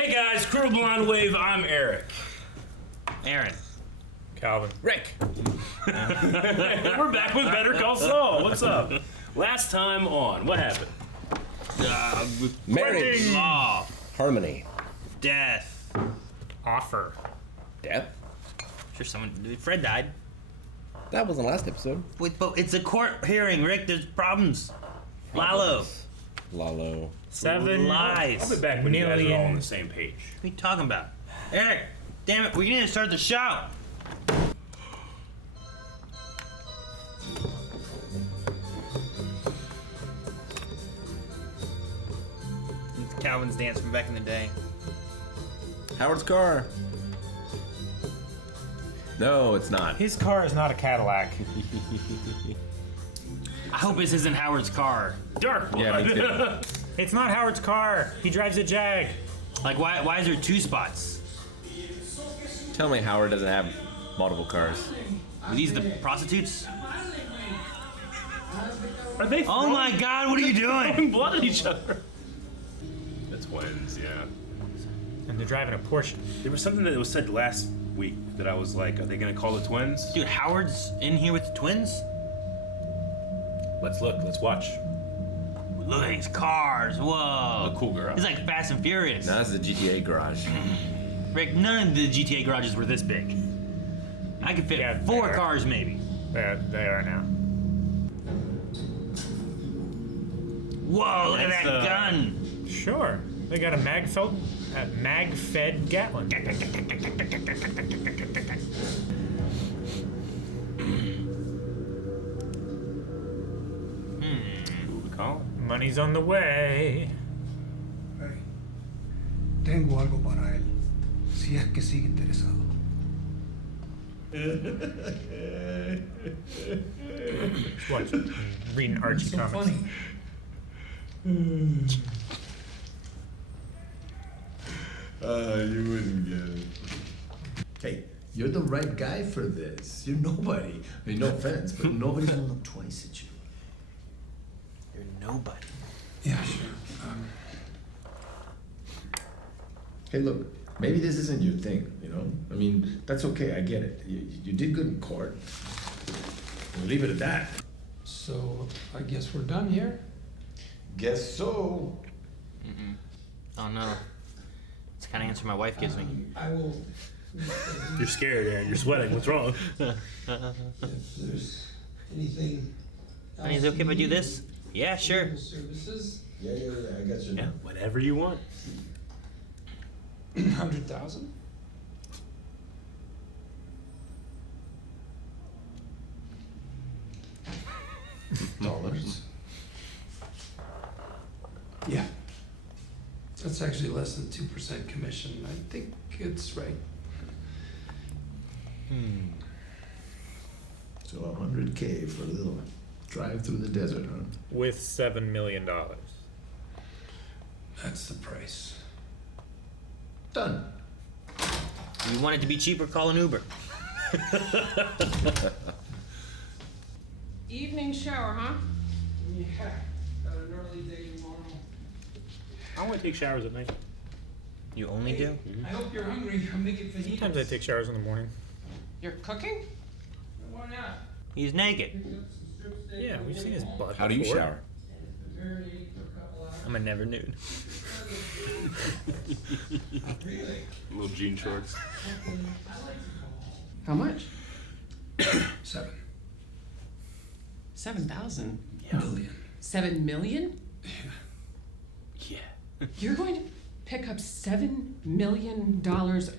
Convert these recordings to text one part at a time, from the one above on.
Hey guys, Crew Blonde Wave, I'm Eric. Aaron. Calvin. Rick. We're back with Better Call Saul. What's up? Last time on, what happened? Marriage. Law. Harmony. Death. Offer. Death? Sure, Fred died. That was the last episode. Wait, but it's a court hearing, Rick. There's problems. Lalo. Lalo. 7 Lies. I'll be back when you guys are all million. on the same page. What are you talking about? Eric, damn it, we need to start the show. It's Calvin's dance from back in the day. Howard's car. No, it's not. His car is not a Cadillac. I hope this isn't Howard's car. Dark. Yeah, me too. It's not Howard's car. He drives a Jag. Like, why is there 2 spots? Tell me Howard doesn't have multiple cars. Are these the prostitutes? Are they Oh my God, what are you doing? throwing blood at each other? The twins, yeah. And they're driving a Porsche. There was something that was said last week that I was like, are they gonna call the twins? Dude, Howard's in here with the twins? Let's look, let's watch. Look at these cars, whoa. Look cool, girl. It's like Fast and Furious. No, that's the GTA garage. Rick, none of the GTA garages were this big. I could fit Yeah, 4 they are. cars maybe. They are now. Whoa, look at That's that the- gun. Sure. They got a mag-fed Gatlin. Who we call? Money's on the way. Hey, tengo algo para él, si es que sigue interesado. What? Reading Archie So comics. funny. You wouldn't get it. Hey, you're the right guy for this. You're nobody. I mean, no offense, but nobody's gonna look twice at you. You're nobody. Yeah, sure. Hey, look, maybe this isn't your thing, you know? I mean, that's okay, I get it. You did good in court. We'll leave it at that. So, I guess we're done here? Guess so. Oh no. It's the kind of answer my wife gives me. I will, You're scared, Aaron. You're sweating. What's wrong? if there's anything Honey, is it okay if I do this? Yeah, sure. Services, Yeah, I got you. Yeah, whatever you want. 100,000? Dollars. Yeah. That's actually less than 2% commission. I think it's right. So 100K for a little drive through the desert, huh? With $7 million. That's the price. Done. You want it to be cheaper, call an Uber. Evening shower, huh? Yeah, got an early day tomorrow. I want to take showers at night. You only do? I hope you're hungry. I'm making fajitas. Sometimes I take showers in the morning. You're cooking? Why not? He's naked. Yeah, we've seen his butt. How do you before. shower? Marinate for a couple hours. I'm a never nude. Really? Little jean shorts. How much? 7 7,000. million. 7 million? Yeah. You're going to pick up $7 million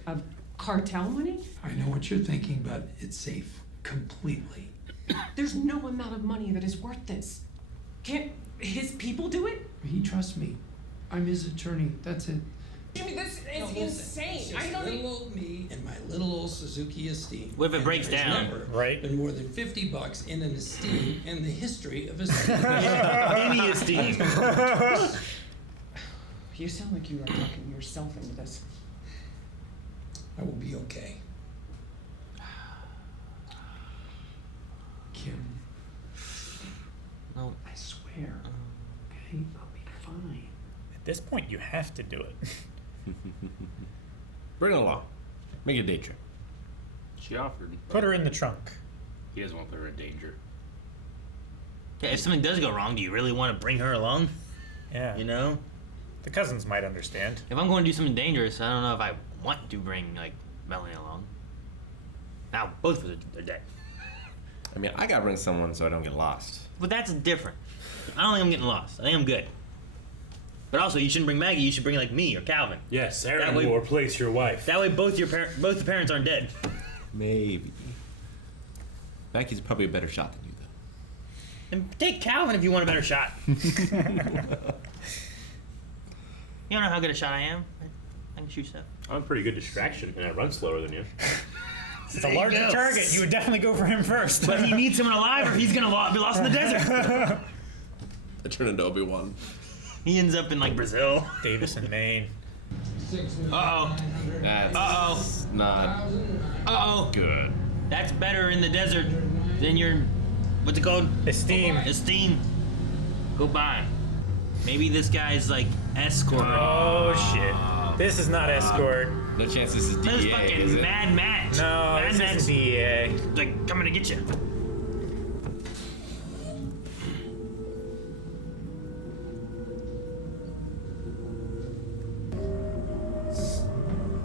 of cartel money? I know what you're thinking, but it's safe. Completely. There's no amount of money that is worth this. Can't his people do it? He trusts me. I'm his attorney. That's it. Jimmy, this is insane. I don't little even... old me and my little old Suzuki Esteem. What if it And breaks there's down? never Right. been more than $50 in an Esteem in the history of Esteem. Any esteem. You sound like you are talking yourself into this. I will be okay. Kim, No. I swear. Okay, I'll be fine. At this point, you have to do it. Bring it along. Make it a day trip. She offered. Put her in the trunk. He doesn't want to put her in danger. Yeah, if something does go wrong, do you really want to bring her along? Yeah. You know? The cousins might understand. If I'm going to do something dangerous, I don't know if I want to bring, like, Melanie along. Now, both of them are dead. I mean, I gotta bring someone so I don't get lost. But that's different. I don't think I'm getting lost. I think I'm good. But also, you shouldn't bring Maggie. You should bring, like, me or Calvin. Yes, That Aaron way- will replace your wife. That way both the parents aren't dead. Maybe. Maggie's probably a better shot than you, though. And take Calvin if you want a better shot. You don't know how good a shot I am. I can shoot stuff. I'm a pretty good distraction, and I run slower than you. It's a larger target. You would definitely go for him first. But he needs someone alive or he's going to be lost in the desert. I turn into Obi-Wan. He ends up in, like, Brazil. Davis and Maine. Uh-oh. That's Uh-oh. not Uh-oh. good. That's better in the desert than your, what's it called? Esteem. Esteem. Goodbye. Maybe this guy's, like, escort. Oh shit. This is not escort. No chance this is This is DEA, is fucking it? Mad Max. No, Mad this Max. is DEA. Like, coming to get you.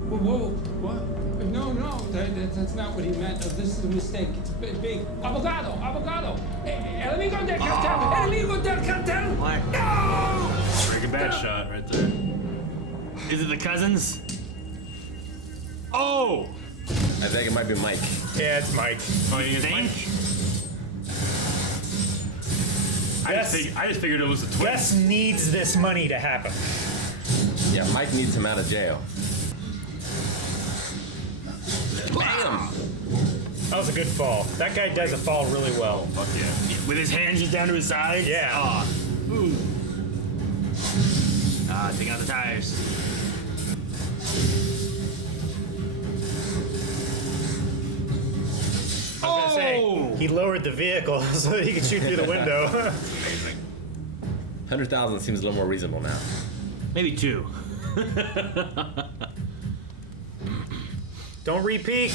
Whoa, whoa, what? No, that's not what he meant. This is a mistake. It's big. Avocado. Enemigo del cartel. Enemigo del cartel. What? No! Breaking Bad shot right there. Is it the cousins? Oh! I think it might be Mike. Yeah, it's Mike. Oh, you Think? I just figured it was a twist. Gus needs this money to happen. Yeah, Mike needs him out of jail. Bam! That was a good fall. That guy does a fall really well. Fuck yeah. With his hands just down to his side? Yeah. Ah, take out the tires. I was gonna say, he lowered the vehicle so that he could shoot through the window. 100,000 seems a little more reasonable now. Maybe 2. Don't re-peek.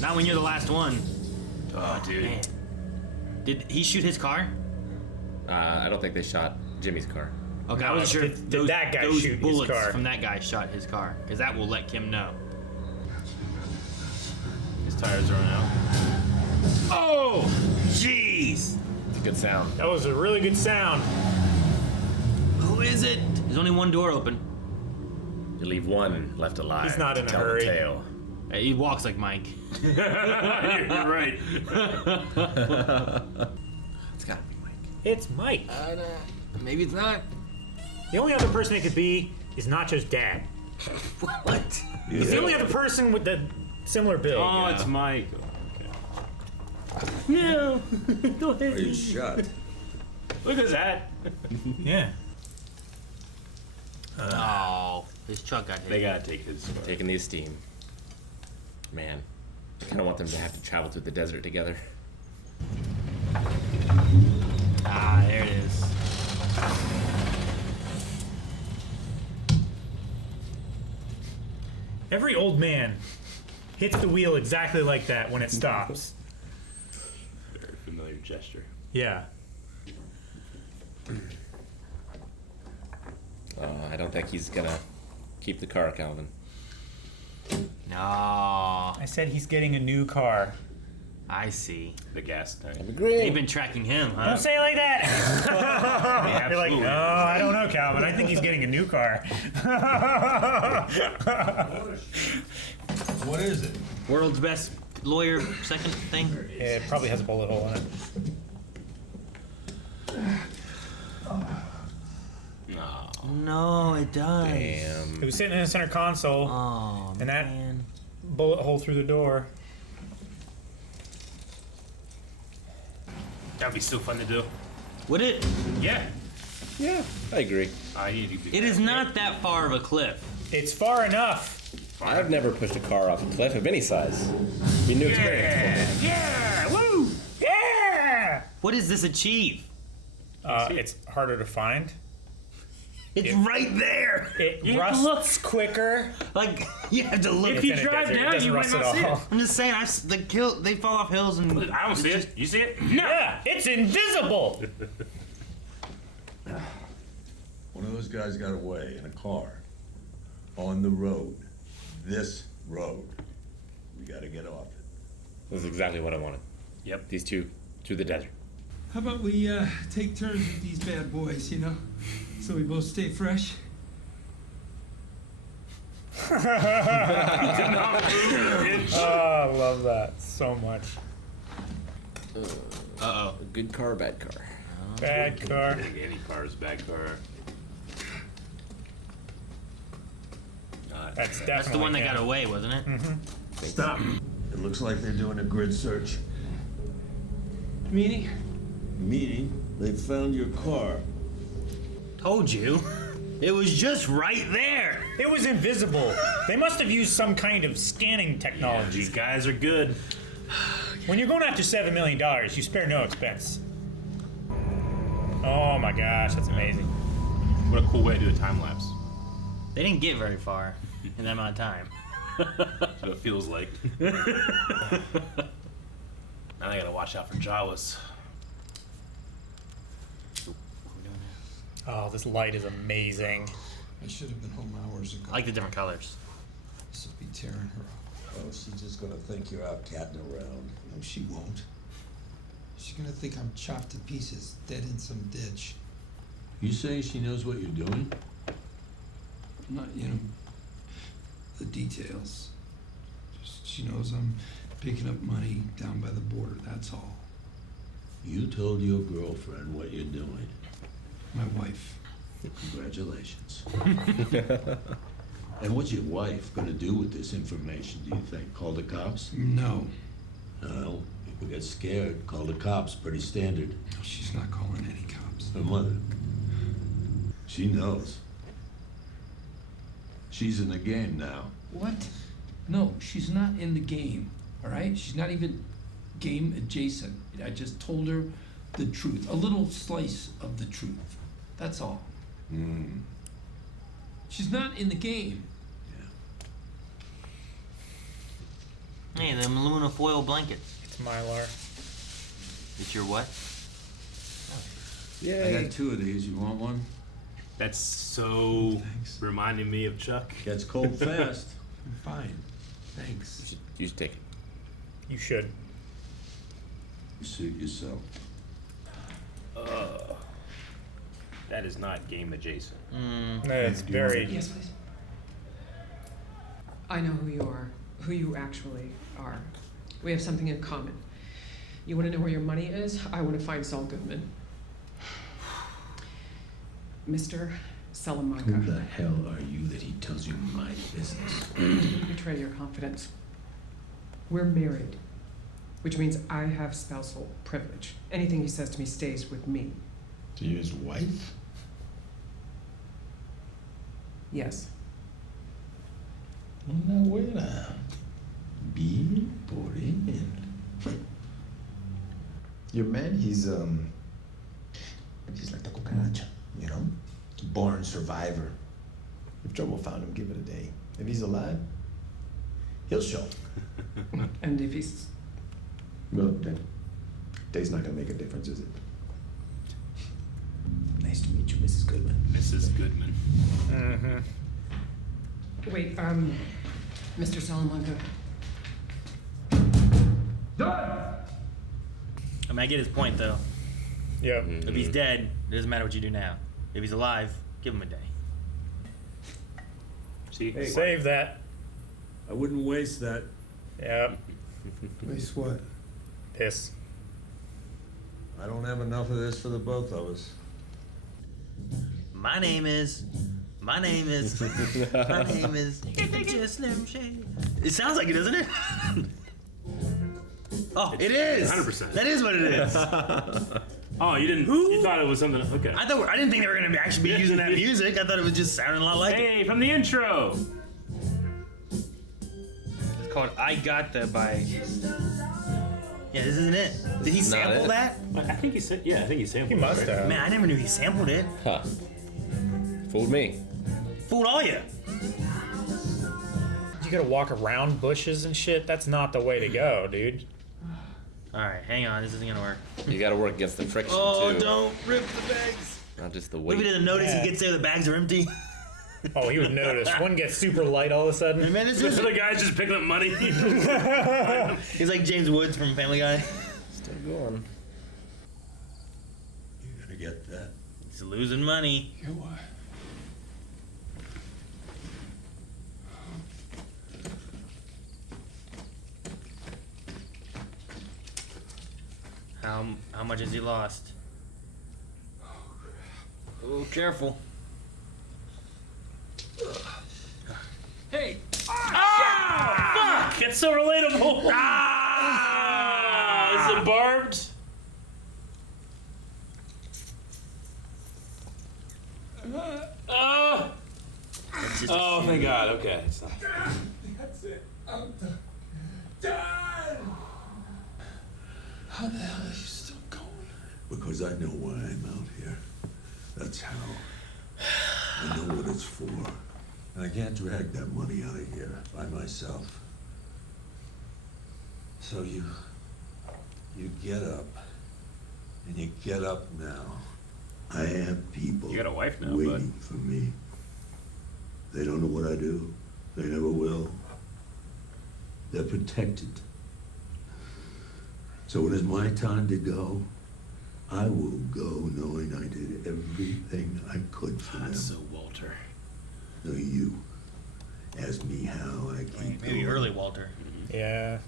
Not when you're the last one. Oh, dude. Man. Did he shoot his car? I don't think they shot Jimmy's car. Okay, I wasn't sure if did that guy those shoot his bullets car? from that guy shot his car, because that will let Kim know. His tires are out. Oh, jeez! It's a good sound. That was a really good sound. Who is it? There's only one door open. You leave one left alive. He's not to in a tell the hurry. tale. He walks like Mike. You're right. It's gotta be Mike. It's Mike. Maybe it's not. The only other person it could be is Nacho's dad. What? He's the only other person with the similar build. Oh, it's Mike. Okay. No. Are you shut? Look at that. Yeah. Oh, his truck got hit. They gotta take his. Taking the Esteem. Man, I kind of want them to have to travel through the desert together. Ah, there it is. Every old man hits the wheel exactly like that when it stops. Very familiar gesture. Yeah. I don't think he's gonna keep the car, Calvin. No. I said he's getting a new car. I see. The gas tank. They've been tracking him, huh? Don't say it like that! You're like, absolutely. no, I don't know, Calvin. I think he's getting a new car. What is it? World's best lawyer second thing? It probably has a bullet hole in it. No. No, it does. It Damn. was sitting in the center console, Oh, And that- man. bullet hole through the door. That'd be so fun to do. Would it? Yeah. Yeah, I agree. I need to do It is not that far of a cliff. It's far enough. I've never pushed a car off a cliff of any size. Be new experience Yeah. Woo. Yeah! What does this achieve? It's harder to find. It's right there. It You have to rusts quicker. Like you have to look. If It's you in a drive desert, it down, doesn't you might rust not at see all. it. I'm just saying, they fall off hills and I don't see it. You see it? No. Yeah, it's invisible. One of those guys got away in a car. On the road. This road. We gotta get off it. This is exactly what I wanted. Yep. These two through the desert. How about we take turns with these bad boys, you know? So we both stay fresh? Oh, I love that so much. Uh-oh. A good car, bad car. Bad car. Any car is bad car. That's definitely That's the one that him. got away, wasn't it? Stop. It looks like they're doing a grid search. Meaning? Meaning, they found your car. Told you. It was just right there. It was invisible. They must have used some kind of scanning technology. These guys are good. When you're going after $7 million, you spare no expense. Oh my gosh, that's amazing. What a cool way to do a time lapse. They didn't get very far in that amount of time. That's what it feels like. Now I gotta watch out for Jawas. Oh, this light is amazing. I should have been home hours ago. I like the different colors. This will be tearing her up. Oh, she's just gonna think you're out catting around. No, she won't. She's gonna think I'm chopped to pieces, dead in some ditch. You saying she knows what you're doing? Not, the details. Just, she knows I'm picking up money down by the border, that's all. You told your girlfriend what you're doing. My wife. Congratulations. And what's your wife gonna do with this information, do you think? Call the cops? No. No. People get scared, call the cops, pretty standard. No, she's not calling any cops. Her mother. She knows. She's in the game now. What? No, she's not in the game, all right? She's not even game adjacent. I just told her the truth, a little slice of the truth. That's all. She's not in the game. Hey, the aluminum foil blanket. It's Mylar. It's your what? I got 2 of these. You want one? That's so reminding me of Chuck. Gets cold fast. I'm fine. Thanks. You should take it. You should. Suit yourself. That is not game adjacent. It's very. Yes, please. I know who you are, who you actually are. We have something in common. You want to know where your money is? I want to find Saul Goodman. Mr. Salamanca. Who the hell are you that he tells you my business? Don't betray your confidence. We're married, which means I have spousal privilege. Anything he says to me stays with me. To his wife? Yes. Una Bien por él. Your man, he's like the cucaracha, Born survivor. If trouble found him, give it a day. If he's alive, he'll show. And if he's... Well, then, day's not gonna make a difference, is it? Nice to meet you, Mrs. Goodman. Mrs. Goodman. Wait, Mr. Salamanca. I mean, I get his point, though. Yeah. If he's dead, it doesn't matter what you do now. If he's alive, give him a day. See? Save that. I wouldn't waste that. Yep. Waste what? Piss. I don't have enough of this for the both of us. My name is. Just Slim Shady. It sounds like it, doesn't it? Oh, it is. 100%. That is what it is. Oh, you didn't. You thought it was something. Okay. I didn't think they were gonna actually be using that music. I thought it was just sounding a lot like it. Hey, from the intro. It's called "I Got the" by. Yeah, this isn't it. Did he Not sample it. that? I think he said. Yeah, I think he sampled. He must it, right? have. Man, I never knew he sampled it. Huh. Fooled me. Fooled all you. You gotta walk around bushes and shit. That's not the way to go, dude. All right, hang on. This isn't gonna work. You gotta work against the friction too. Don't rip the bags. Not just the What if weight. he doesn't notice Yeah. he gets there, the bags are empty? Oh, he would notice. One gets super light all of a sudden. Man, this So is the guy's just picking up money. He's like James Woods from Family Guy. Still going. You gonna get that? He's losing money. You what? How much has he lost? Oh, careful. Hey! Fuck! It's so relatable. Is it barbed? That's just Oh, thank God. Okay. It's not. That's it. I'm done. Done! How the hell are you still going? Because I know why I'm out here. That's how. I know what it's for. And I can't drag that money out of here by myself. So you get up. And you get up now. I have people You got a wife now, waiting for me. They don't know what I do. They never will. They're protected. So when it's my time to go, I will go knowing I did everything I could for them. That's so Walter. Now you ask me how I keep maybe going. early Walter. Yeah.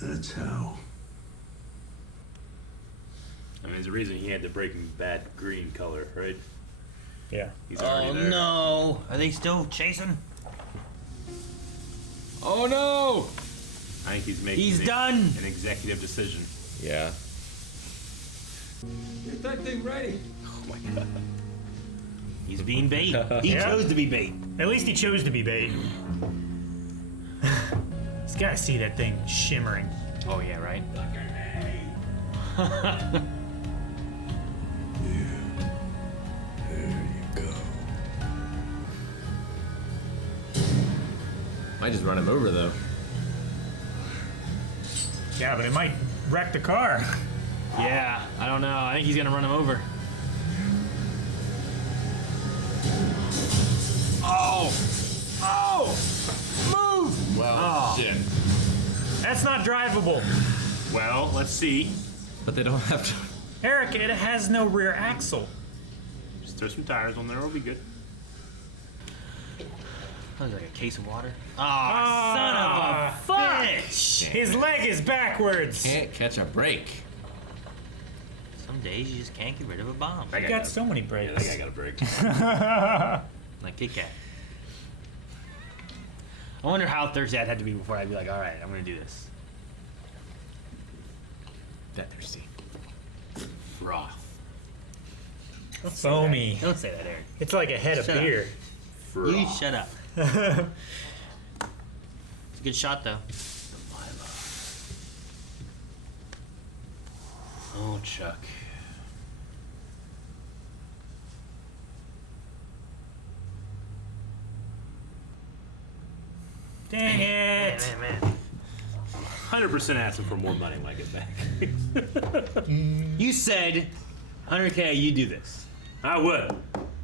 That's how. I mean, there's a reason he had the Breaking Bad green color, right? Yeah. He's already Oh there. no! Are they still chasing? Oh no! I think he's making He's done. an executive decision. Yeah. Get that thing ready. Oh my God. He's being bait. He Yeah. chose to be bait. At least he chose to be bait. He's gotta see that thing shimmering. Oh yeah, right. There you go. Might just run him over though. Yeah, but it might wreck the car. Yeah, I don't know. I think he's gonna run him over. Oh! Oh! Move! Well, shit. That's not drivable. Well, let's see. But they don't have to. Eric, it has no rear axle. Just throw some tires on there, it'll be good. That was like a case of water. Oh, Ah, son of a bitch! His leg is backwards. Can't catch a break. Some days you just can't get rid of a bomb. You got so many Yeah, brakes. that guy got a break. Like Kit Kat. I wonder how thirsty I'd have to be before I'd be like, all right, I'm gonna do this. That thirsty. Froth. Foamy. Don't say that, Eric. It's like a head of Shut up. beer. Froth. You shut up. It's a good shot, though. Oh, Chuck. Dang it. Man. 100% asking for more money when I get back. You said, 100K, you do this. I would,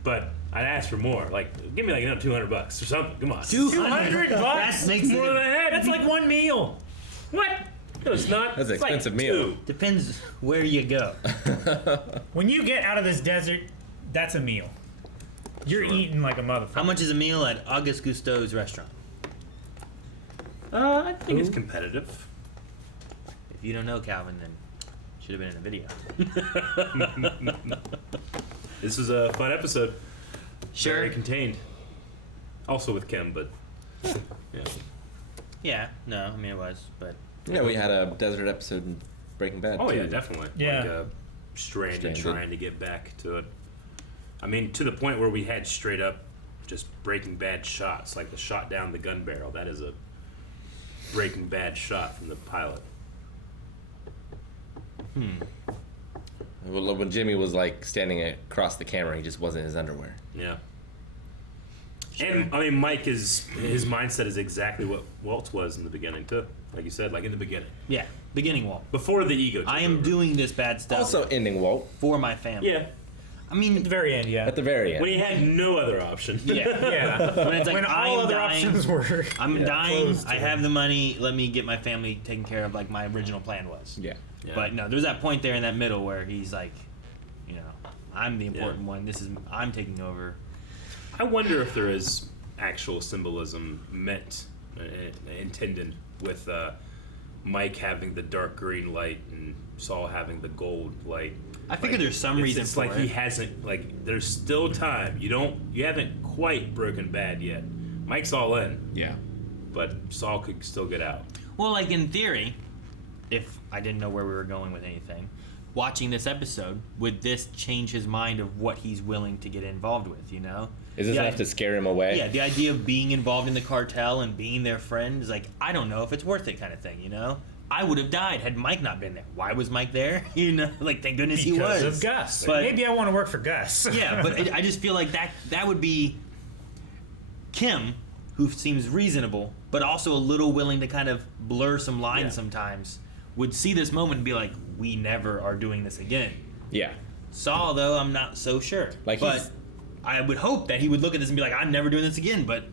but I'd ask for more. Like, give me like another $200 or something. Come on. $200 bucks? That makes More it. than I had. That's like one meal. What? No, it's not. That's an It's like expensive meal. two. Depends where you go. When you get out of this desert, that's a meal. You're Sure. eating like a motherfucker. How much is a meal at August Gusteau's restaurant? I think it's competitive. If you don't know, Calvin, then should have been in the video. This was a fun episode. Sure. Very contained. Also with Kim, but yeah. Yeah, no, I mean it was, but Yeah, we had a desert episode in Breaking Bad. Oh too. yeah, definitely. Yeah. Like stranded, Stranded. trying to get back to it. I mean, to the point where we had straight up just Breaking Bad shots, like the shot down the gun barrel. That is a Breaking Bad shot from the pilot. Well, when Jimmy was like standing across the camera, he just wasn't in his underwear. Yeah. And I mean, Mike his mindset is exactly what Walt's was in the beginning too. Like you said, like in the beginning, Yeah, beginning Walt. before the ego. Took I am over. doing this bad stuff Also ending Walt for my family. Yeah. I mean, At the very end, yeah. at the very end. When he had no other option. yeah. Yeah. When it's like, When all I'm other dying, options were. I'm dying. closed I to have the money. Let me get my family taken care of, like my original plan was. Yeah. Yeah. But no, there's that point there in that middle where he's like, you know, I'm the important one. I'm taking over. I wonder if there is actual symbolism intended with Mike having the dark green light and Saul having the gold light. I figure there's some reason it's for like it. he hasn't, like, there's still time. You haven't quite broken bad yet. Mike's all in, Yeah. but Saul could still get out. Well, like in theory, if I didn't know where we were going with anything, watching this episode, would this change his mind of what he's willing to get involved with, you know? Is this The enough to scare him away? Yeah, the idea of being involved in the cartel and being their friend is like, I don't know if it's worth it kind of thing, you know? I would have died had Mike not been there. Why was Mike there? You know, like, thank goodness he was. Because of Gus. But- Maybe I want to work for Gus. Yeah, but I just feel like that would be Kim, who seems reasonable, but also a little willing to kind of blur some lines Yeah. sometimes, would see this moment and be like, we never are doing this again. Yeah. Saul, though, I'm not so sure. Like, but he's- I would hope that he would look at this and be like, I'm never doing this again, but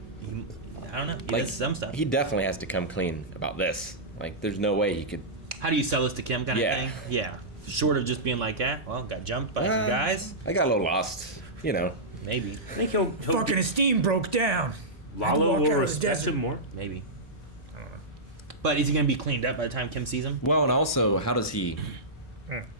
I don't know. He Like, does some stuff. he definitely has to come clean about this. Like, there's no way he could. How do you sell this to Kim kind Yeah. of thing? Yeah. Short of just being like, well, got jumped by some guys? I got a little lost. You know. Maybe. I think he'll Fucking esteem broke down. Had to Lalo walk will out of the respect desert. him more. Maybe. But is he going to be cleaned up by the time Kim sees him? Well, and also, how does he?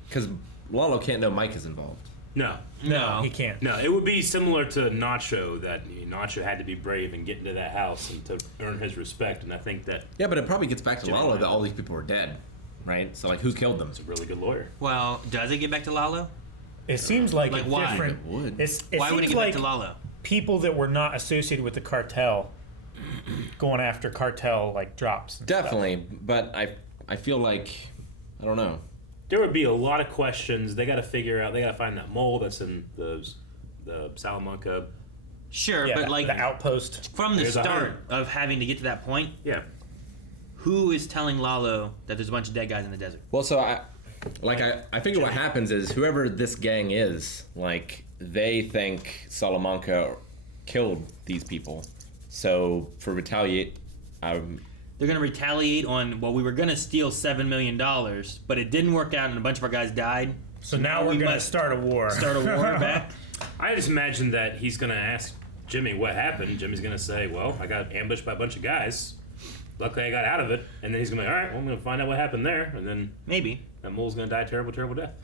Because Lalo can't know Mike is involved. No. No, he can't. No, it would be similar to Nacho, that Nacho had to be brave and get into that house and to earn his respect, and I think that Yeah, but it probably gets back to Jimmy Lalo might. that all these people are dead, right? So, like, who killed them? he's a really good lawyer. Well, does it get back to Lalo? It seems like, Like, a why? different. It would. It Why would it seems get like back to Lalo? people that were not associated with the cartel going after cartel like drops. And stuff. Definitely, but I feel like I don't know. There would be a lot of questions. They got to figure out. They got to find that mole that's in the Salamanca. Sure, Yeah, but like the outpost. from the There's a start hundred. of having to get to that point, Yeah. who is telling Lalo that there's a bunch of dead guys in the desert? Well, so I figure what happens is whoever this gang is, like they think Salamanca killed these people, so for retaliate, They're going to retaliate on, well, we were going to steal $7 million, but it didn't work out and a bunch of our guys died. So now we're gonna must start a war. start a war back. I just imagine that he's going to ask Jimmy what happened. Jimmy's going to say, well, I got ambushed by a bunch of guys. Luckily, I got out of it. And then he's going to be like, all right, well, I'm going to find out what happened there. And then Maybe. that mole's going to die a terrible, terrible death.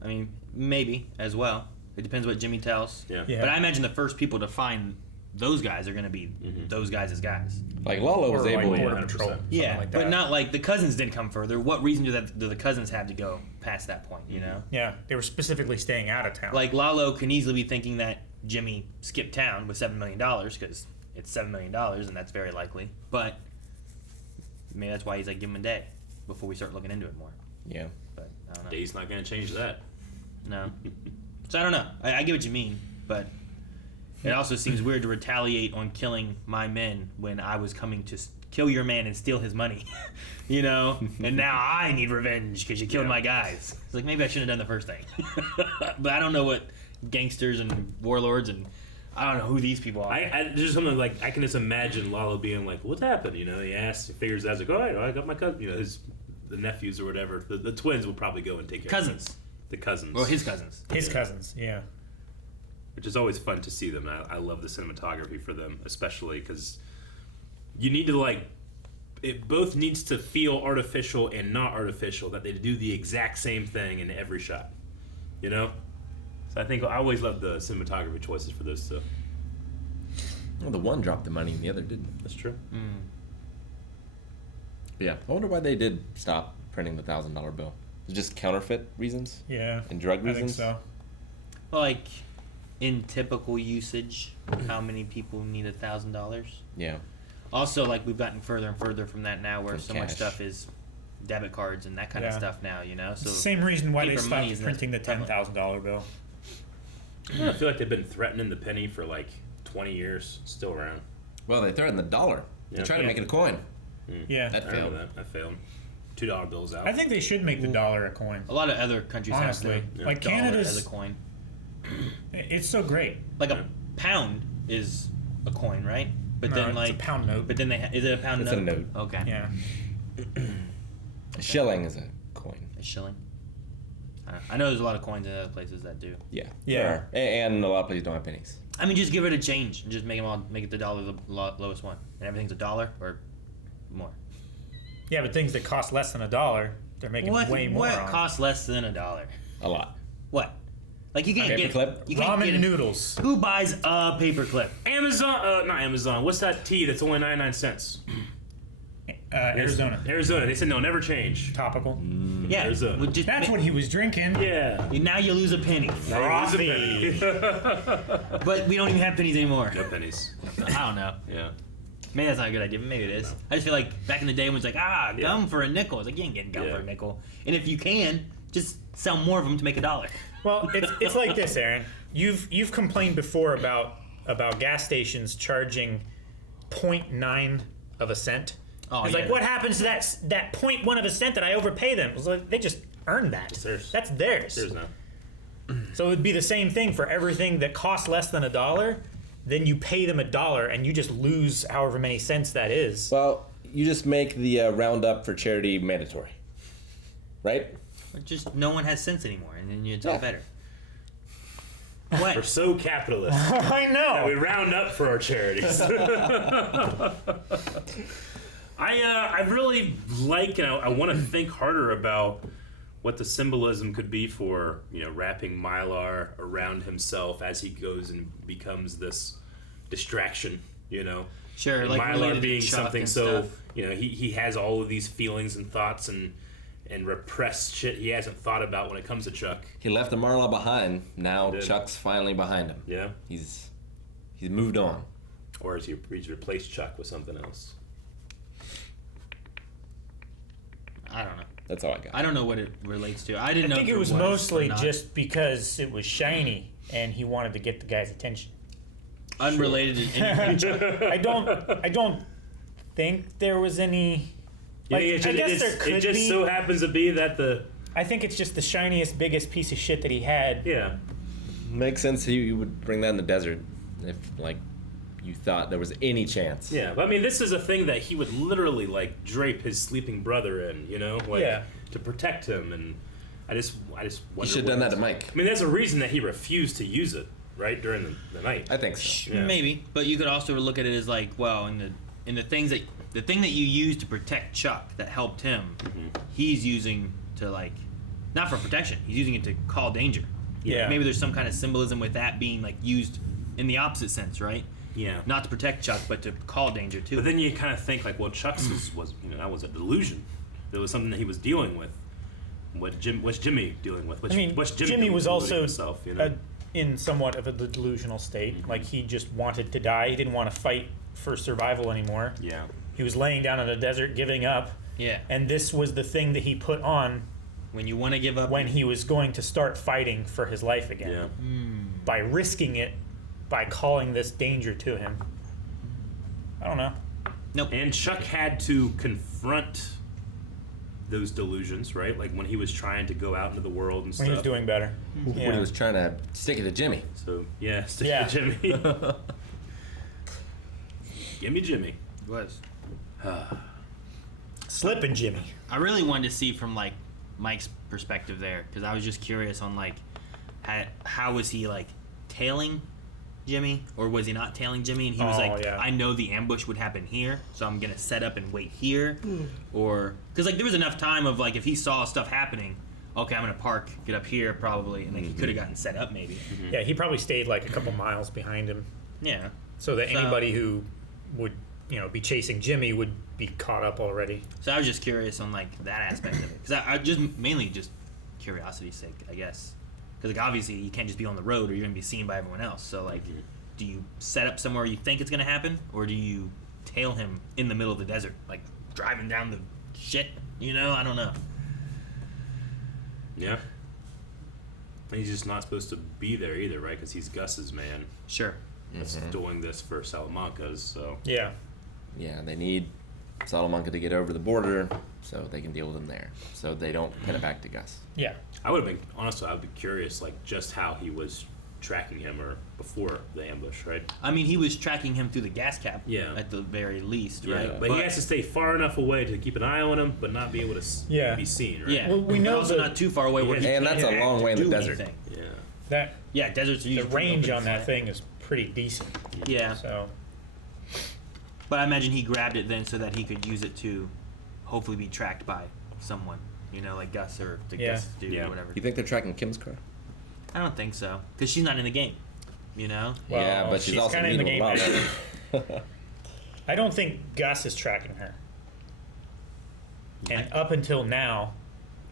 I mean, maybe as well. It depends what Jimmy tells. Yeah. Yeah. But I imagine the first people to find those guys are going to be those guys' guys. like Lalo was Or like able. border 100%. patrol. something Yeah, like but that. not like the cousins didn't come further. What reason do the cousins have to go past that point, you know? Yeah, they were specifically staying out of town. Like Lalo can easily be thinking that Jimmy skipped town with $7 million because it's $7 million and that's very likely. But maybe that's why he's like, give him a day before we start looking into it more. Yeah. But I don't know. Day's not going to change that. No. So I don't know. I get what you mean, but it also seems weird to retaliate on killing my men when I was coming to kill your man and steal his money, you know? And now I need revenge because you killed my guys. It's like, maybe I shouldn't have done the first thing. But I don't know what gangsters and warlords and I don't know who these people are. There's just something like, I can just imagine Lalo being like, what's happened? You know, he asks, he figures out, like, all right, I got my cousin, you know, the nephews or whatever. The twins will probably go and take care of Cousins. him. The cousins. Or his cousins. his cousins, yeah. Which is always fun to see them. I love the cinematography for them, especially because you need to, like, it both needs to feel artificial and not artificial, that they do the exact same thing in every shot, you know? So I always love the cinematography choices for those two. Well, the one dropped the money and the other didn't. That's true. Yeah. I wonder why they did stop printing the $1,000 bill. Is it just counterfeit reasons Yeah. and drug I think reasons? so. Well, like, in typical usage, how many people need $1,000? Yeah. Also, like, we've gotten further and further from that now where From so much cash. stuff is debit cards and that kind of Yeah. stuff now, you know. So Same reason why they paper money stopped is printing the prevalent. $10,000 bill. I feel like they've been threatening the penny for like 20 years. Still around. Well, they threatened the dollar. They Yeah. tried to make it a coin. Yeah. That I remember failed. that. I failed. $2 bills out. I think they should make the dollar a coin. A lot of other countries Honestly. have the Like dollar Canada's- as a coin. It's so great. Like a pound is a coin, right? But No, then it's like a pound note. But then is it a pound It's note? a note. Okay. Yeah. A shilling is a coin. A shilling. I know there's a lot of coins in other places that do. Yeah. Yeah. there are. And a lot of places don't have pennies. I mean, just give it a change and just make it the dollar the lowest one, and everything's a dollar or more. Yeah, but things that cost less than $1, they're making way more What on. costs less than $1? A lot. What? Like you can't get Paperclip? you can't Ramen get it. noodles. Who buys a paperclip? Amazon, not Amazon. What's that tea that's only 99 cents? Arizona. Arizona. They said no, never change. Topical. Yeah, Arizona. well, just That's what he was drinking. Yeah. now you lose a penny. Frothy. But we don't even have pennies anymore. No pennies. I don't know. Yeah. Maybe that's not a good idea, but maybe it is. I just feel like back in the day when it's like, gum for a nickel. It's like, you ain't getting gum Yeah. for a nickel. And if you can, just sell more of them to make $1. Well, it's like this, Aaron. You've complained before about gas stations charging 0.9 of a cent. Oh, It's yeah. like, what happens to that 0.1 of a cent that I overpay them? It's like, they just earned that. theirs. That's theirs. There's no. So it would be the same thing for everything that costs less than $1. Then you pay them $1, and you just lose however many cents that is. Well, you just make the roundup for charity mandatory. Right? Or just no one has sense anymore, and then it's all Yeah. better. We're What? so capitalist. I We know. round up for our charities. I really like, and I want to think harder about what the symbolism could be for, wrapping Mylar around himself as he goes and becomes this distraction, Sure, And like Mylar related to being Chuck something and so, stuff. he has all of these feelings and thoughts and repressed shit he hasn't thought about when it comes to Chuck. He left the Marla behind. Now He did. Chuck's finally behind him. Yeah. He's moved on. Or has he replaced Chuck with something else? I don't know. That's all I got. I don't know what it relates to. I didn't know. I think if it was or mostly not. just because it was shiny, and he wanted to get the guy's attention. unrelated to anything. I don't think there was any. Like, I guess there could it just be. so happens to be that I think it's just the shiniest, biggest piece of shit that he had. yeah. Makes sense. You would bring that in the desert if you thought there was any chance. Yeah, but I mean, this is a thing that he would literally drape his sleeping brother in, Yeah. to protect him, and I just wonder. You should have done that to Mike. I mean, there's a reason that he refused to use it, right, during the night. I think so. Yeah. Maybe, but you could also look at it as in the things that the thing that you used to protect Chuck that helped him, he's using to not for protection. He's using it to call danger. Yeah. Maybe there's some kind of symbolism with that being used in the opposite sense, right? Yeah. Not to protect Chuck, but to call danger too. But then you kind of think Chuck's was that was a delusion. There was something that he was dealing with. What's Jimmy dealing with? What's Jimmy doing was with also himself, in somewhat of a delusional state. Like, he just wanted to die. He didn't want to fight for survival anymore. Yeah. He was laying down in the desert, giving up. yeah. And this was the thing that he put on When you want to give up, when he was going to start fighting for his life again. Yeah. By risking it, by calling this danger to him. I don't know. nope. And Chuck had to confront those delusions, right? Like when he was trying to go out into the world and When stuff. he was doing better. When he was trying to stick it to Jimmy. So yeah, stick Yeah. to Jimmy. Give me Jimmy. It was. Slipping Jimmy. I really wanted to see from Mike's perspective there, because I was just curious on how was he tailing Jimmy, or was he not tailing Jimmy? And he was yeah. I know the ambush would happen here, so I'm gonna set up and wait here, or because there was enough time of if he saw stuff happening, okay, I'm gonna park, get up here probably, and he could have gotten set up maybe. Yeah, he probably stayed a couple miles behind him Yeah. so that So- anybody who would, be chasing Jimmy would be caught up already. So I was just curious on that aspect of it, because I just mainly just curiosity's sake, I guess. Because obviously you can't just be on the road or you're gonna be seen by everyone else. So do you set up somewhere you think it's gonna happen, or do you tail him in the middle of the desert, driving down the shit? You know, I don't know. Yeah. And he's just not supposed to be there either, right? Because he's Gus's man. Sure. That's doing this for Salamanca's, so. Yeah. Yeah, they need Salamanca to get over the border so they can deal with him there. So they don't pin it back to Gus. Yeah. I would have been, honestly, I would be curious, like, just how he was tracking him or before the ambush, right? I mean, he was tracking him through the gas cap. Yeah. At the very least, Yeah, right? but he has to stay far enough away to keep an eye on him, but not be able to be seen, right? Yeah. Well, we But know also not too far away where he And that's a can't long way in the do desert. anything. Yeah. That Yeah, deserts are the usually range open on that flat. thing is pretty decent. Yeah. So But I imagine he grabbed it then so that he could use it to hopefully be tracked by someone. You know, like Gus or the Yeah. Gus dude Yeah. or whatever. You think they're tracking Kim's car? I don't think so. Because she's not in the game. You know? well, yeah, but she's also kind of in the meeting game. with Lalo. I don't think Gus is tracking her. And up until now,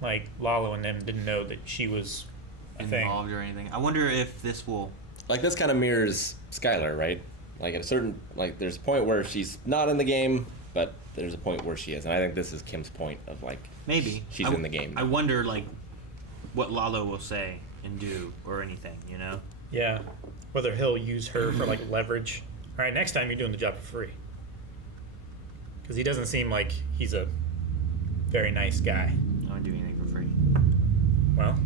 like Lalo and them didn't know that she was a thing. Involved or anything. I wonder if this will. Like this kind of mirrors Skylar, right? Like at a certain, like there's a point where she's not in the game, but there's a point where she is, and I think this is Kim's point of like Maybe. she's in the game. I wonder, like, what Lalo will say and do or anything, you know? Yeah. Whether he'll use her for like leverage. All right, next time you're doing the job for free. Because he doesn't seem like he's a very nice guy. I don't do anything for free. Well,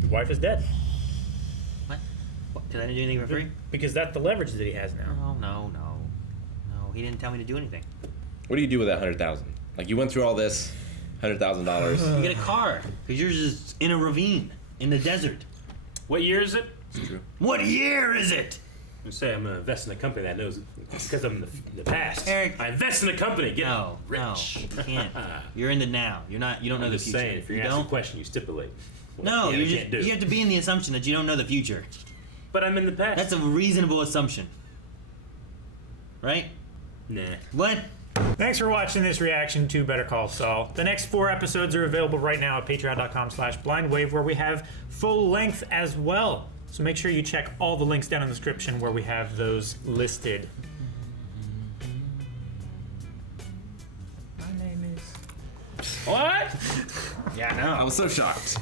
your wife is dead. What? Did I do anything for free? Because that's the leverage that he has now. No. He didn't tell me to do anything. What do you do with that 100,000? Like you went through all this, $100,000. You get a car because you're just in a ravine in the desert. What year is it? It's true. What year is it? You say I'm going to invest in a company that knows it. It's because I'm in the past. Eric. I invest in a company, get No, rich. you can't. You're in the now. You're not. You don't know I'm the just future. saying, if you're you going to ask a don't. question, you stipulate. What No, you you can't do. have to be in the assumption that you don't know the future. But I'm in the past. That's a reasonable assumption, right? Nah. What? Thanks for watching this reaction to Better Call Saul. The next 4 episodes are available right now at patreon.com/blindwave, where we have full length as well. So make sure you check all the links down in the description where we have those listed. My name is... What? Yeah, I know. I was so shocked.